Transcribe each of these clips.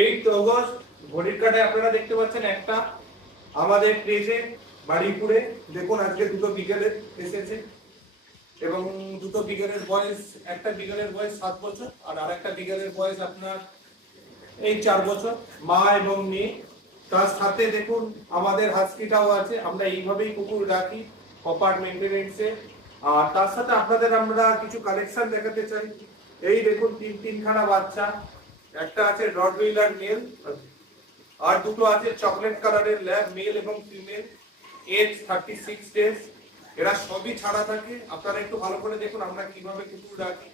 8 August ঘড়ির কাঁটায় আপনারা দেখতে পাচ্ছেন একটা আমাদের প্লেসে বাড়িপুরে। দেখুন আজকে দুটো বিকেলের এসেছে এবং দুটো বিকেলের বয়স, একটা বিকেলের বয়স 7 বছর আর আরেকটা বিকেলের বয়স আপনার এই 4 বছর, মা এবং মেয়ে। তার সাথে দেখুন আমাদের হাস্কিটাও আছে। আমরা এইভাবেই কুকুর রাখি প্রপার মেইনটেনেন্সে। আর তার সাথে আপনাদের আমরা কিছু কালেকশন দেখাতে চাই। এই দেখুন তিনখানা বাচ্চা, একটা আছে রটউইলার মেল আর দুটো আছে চকলেট কালারের ল্যাব মেল এবং ফিমেল, এজ 36 ডেজ। এরা সবই ছাড়া থাকে। আপনারা একটু ভালো করে দেখুন আমরা কিভাবে কুকুর রাখি,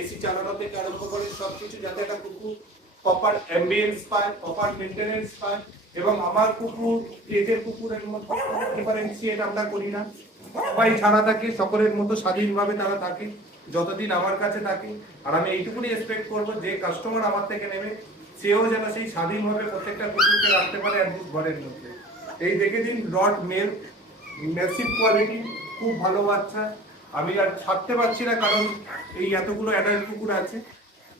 এসি চালানো থেকে আরম্ভ করে সবকিছু, যাতে একটা কুকুর প্রপার অ্যাম্বিয়েন্স পায়, প্রপার মেইনটেনেন্স পায়। এবং আমার কুকুর এদের কুকুরের মতো ডিফারেন্সিয়েট আমরা করি না, সবাই ছাড়া থাকে, সকলের মতো স্বাধীনভাবে তারা থাকে যতদিন আমার কাছে থাকে। আর আমি এইটুকুনি এক্সপেক্ট করবো যে কাস্টমার আমার থেকে নেবে সেও যেন সেই স্বাধীনভাবে প্রত্যেকটা কুকুরকে রাখতে পারে ঘরের মধ্যে। এই দেখে দিন রড মেল, ম্যাসিভ কোয়ালিটি, খুব ভালো বাচ্চা। আমি আর ছাড়তে পারছি না কারণ এই এতগুলো অ্যাডাল্ট কুকুর আছে।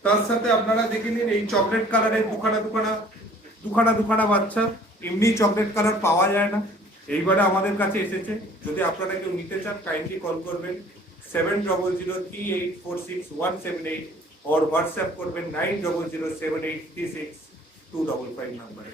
তার সাথে আপনারা দেখে নিন এই চকলেট কালারের দুখানা বাচ্চা। এমনি চকলেট কালার পাওয়া যায় না, এইবারে আমাদের কাছে এসেছে। যদি আপনারা কেউ নিতে চান কাইন্ডলি কল করবেন 7003846178 और व्हाट्सएप করবেন 9007836255 নাম্বারে।